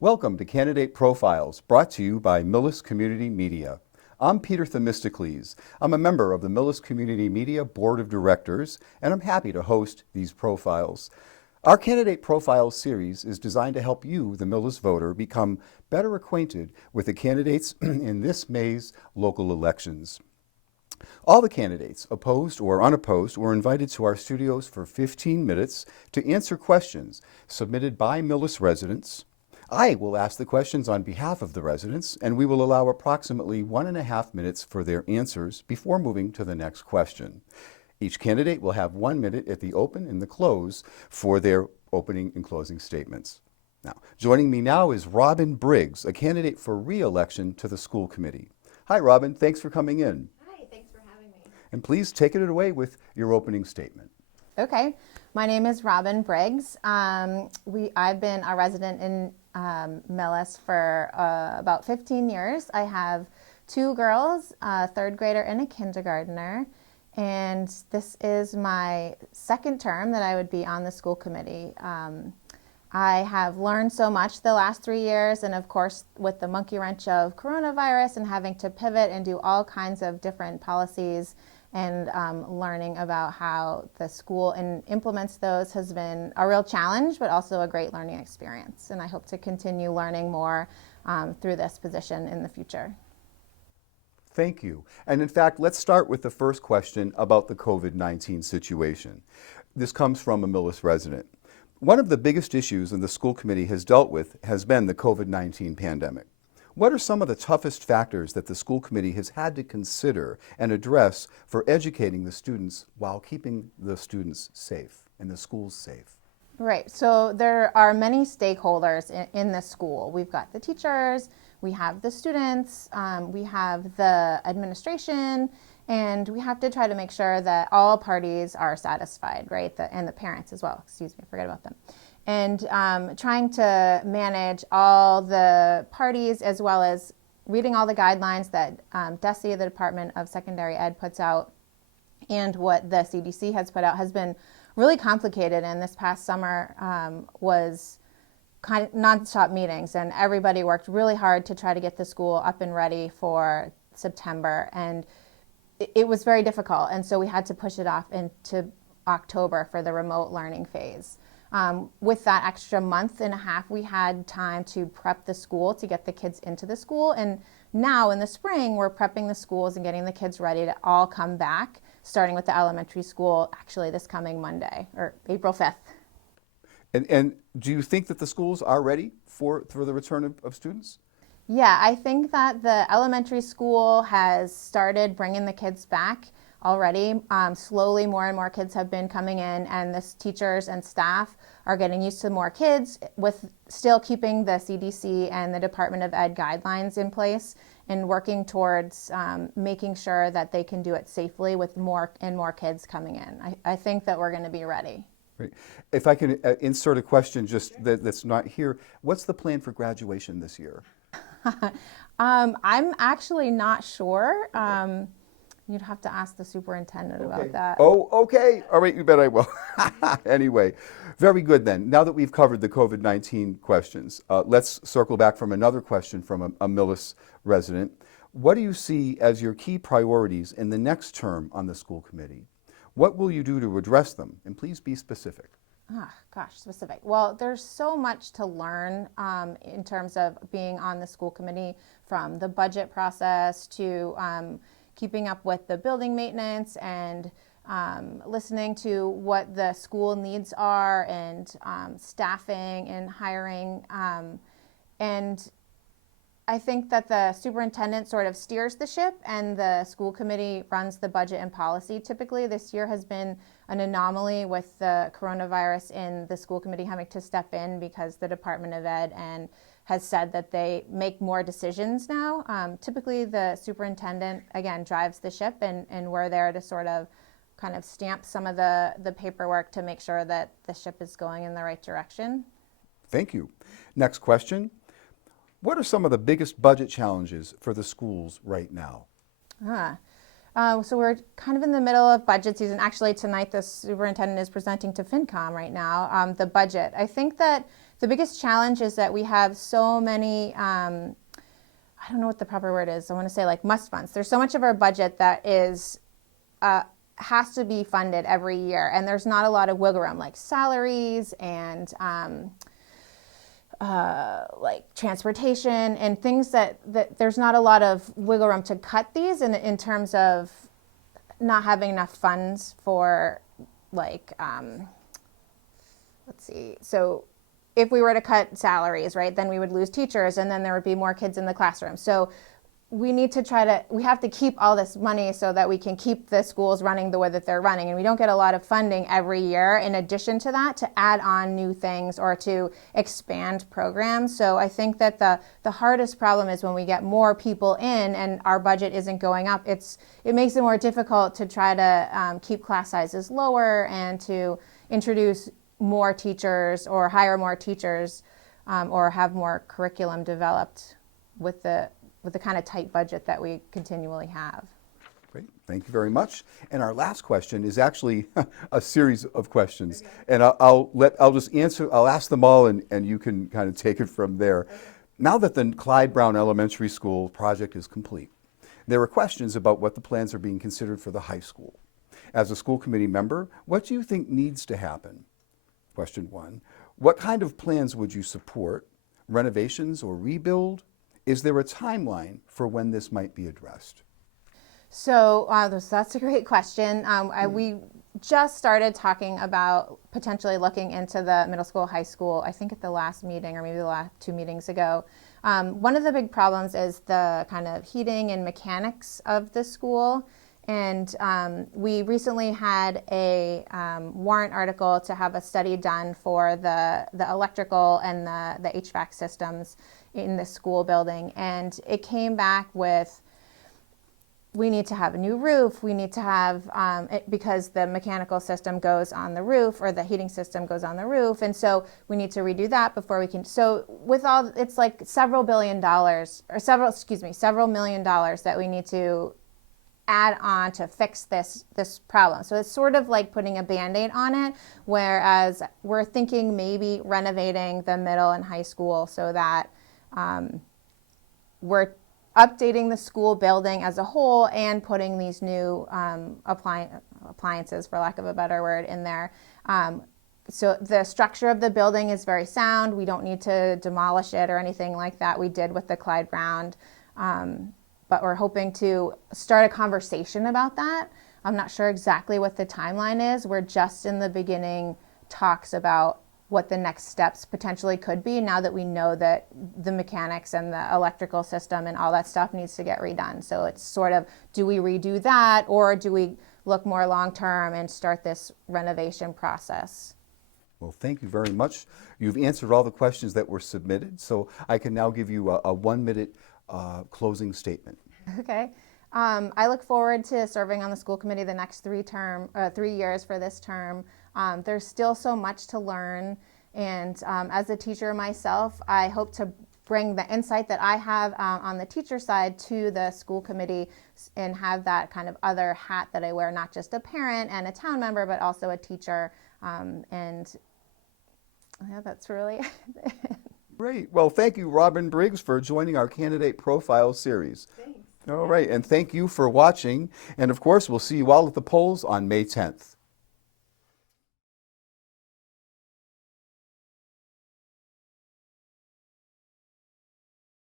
Welcome to Candidate Profiles, brought to you by Millis Community Media. I'm Peter Themistocles. I'm a member of the Millis Community Media Board of Directors, and I'm happy to host these profiles. Our Candidate Profiles series is designed to help you, the Millis voter, become better acquainted with the candidates in this May's local elections. All the candidates, opposed or unopposed, were invited to our studios for 15 minutes to answer questions submitted by Millis residents. I will ask the questions on behalf of the residents, and we will allow approximately 1.5 minutes for their answers before moving to the next question. Each candidate will have 1 minute at the open and the close for their opening and closing statements. Now, joining me now is Robyn Briggs, a candidate for re-election to the school committee. Hi, Robyn. Thanks for coming in. Hi, thanks for having me. And please take it away with your opening statement. Okay, my name is Robyn Briggs. I've been a resident in Millis for about 15 years. I have 2 girls, a 3rd grader and a kindergartner, and this is my 2nd term that I would be on the school committee. I have learned so much the last 3 years, and of course with the monkey wrench of coronavirus and having to pivot and do all kinds of different policies and learning about how the school implements those has been a real challenge, but also a great learning experience. And I hope to continue learning more through this position in the future. Thank you. And in fact, let's start with the first question about the COVID-19 situation. This comes from a Millis resident. One of the biggest issues the school committee has dealt with has been the COVID-19 pandemic. What are some of the toughest factors that the school committee has had to consider and address for educating the students while keeping the students safe and the schools safe? Right, so there are many stakeholders in the school. We've got the teachers, we have the students, we have the administration, and we have to try to make sure that all parties are satisfied, right? And the parents as well, excuse me, forget about them. And trying to manage all the parties as well as reading all the guidelines that DESE, the Department of Secondary Ed, puts out, and what the CDC has put out has been really complicated. And this past summer was kind of nonstop meetings, and everybody worked really hard to try to get the school up and ready for September. And it was very difficult, and so we had to push it off into October for the remote learning phase. With that extra month and a half, we had time to prep the school to get the kids into the school. And now in the spring, we're prepping the schools and getting the kids ready to all come back, starting with the elementary school, actually this coming Monday, or April 5th. And do you think that the schools are ready for the return of students? Yeah, I think that the elementary school has started bringing the kids back already. Slowly, more and more kids have been coming in, and the teachers and staff are getting used to more kids, with still keeping the CDC and the Department of Ed guidelines in place, and working towards making sure that they can do it safely with more and more kids coming in. I think that we're going to be ready. Great. If I can insert a question just that's not here, what's the plan for graduation this year? I'm actually not sure. You'd have to ask the superintendent about that. Oh, okay. All right, you bet I will. Anyway, very good then. Now that we've covered the COVID-19 questions, let's circle back from another question from a Millis resident. What do you see as your key priorities in the next term on the school committee? What will you do to address them? And please be specific. Specific. Well, there's so much to learn in terms of being on the school committee, from the budget process to keeping up with the building maintenance and listening to what the school needs are, and staffing and hiring. And I think that the superintendent sort of steers the ship, and the school committee runs the budget and policy. Typically, this year has been an anomaly with the coronavirus in the school committee having to step in because the Department of Ed has said that they make more decisions now. Typically, the superintendent, again, drives the ship, and we're there to sort of kind of stamp some of the paperwork to make sure that the ship is going in the right direction. Thank you. Next question. What are some of the biggest budget challenges for the schools right now? So we're kind of in the middle of budget season. Actually, tonight the superintendent is presenting to FinCom right now the budget. I think that the biggest challenge is that we have so many, I don't know what the proper word is. I want to say like must funds. There's so much of our budget that is has to be funded every year, and there's not a lot of wiggle room, like salaries and like transportation and things that there's not a lot of wiggle room to cut these in terms of not having enough funds for like let's see. So if we were to cut salaries, right, then we would lose teachers and then there would be more kids in the classroom. So we need to we have to keep all this money so that we can keep the schools running the way that they're running. And we don't get a lot of funding every year in addition to that to add on new things or to expand programs. So I think that the hardest problem is when we get more people in and our budget isn't going up. It makes it more difficult to try to keep class sizes lower and to introduce more teachers or hire more teachers or have more curriculum developed with the kind of tight budget that we continually have. Great, thank you very much. And our last question is actually a series of questions. Okay. And I'll ask them all and you can kind of take it from there. Okay. Now that the Clyde Brown Elementary School project is complete, there are questions about what the plans are being considered for the high school. As a school committee member, what do you think needs to happen? Question one, what kind of plans would you support? Renovations or rebuild? Is there a timeline for when this might be addressed? So that's a great question. We just started talking about potentially looking into the middle school, high school, I think at the last meeting or maybe the last 2 meetings ago. One of the big problems is the kind of heating and mechanics of the school. And we recently had a warrant article to have a study done for the electrical and the HVAC systems in the school building. And it came back with, we need to have a new roof. We need to have, because the mechanical system goes on the roof or the heating system goes on the roof. And so we need to redo that before we can. So with all, it's like several million dollars that we need to add on to fix this problem. So it's sort of like putting a Band-Aid on it, whereas we're thinking maybe renovating the middle and high school so that we're updating the school building as a whole and putting these new appliances, for lack of a better word, in there. So the structure of the building is very sound. We don't need to demolish it or anything like that. We did with the Clyde Brown. But we're hoping to start a conversation about that. I'm not sure exactly what the timeline is. We're just in the beginning talks about what the next steps potentially could be now that we know that the mechanics and the electrical system and all that stuff needs to get redone. So it's sort of, do we redo that or do we look more long-term and start this renovation process? Well, thank you very much. You've answered all the questions that were submitted, so I can now give you a 1-minute closing statement. Okay. I look forward to serving on the school committee the next 3 years for this term. There's still so much to learn, and as a teacher myself, I hope to bring the insight that I have on the teacher side to the school committee and have that kind of other hat that I wear, not just a parent and a town member, but also a teacher. And yeah, that's really it. Great. Well, thank you, Robyn Briggs, for joining our Candidate Profile series. Thanks. All right, and thank you for watching. And of course, we'll see you all at the polls on May 10th.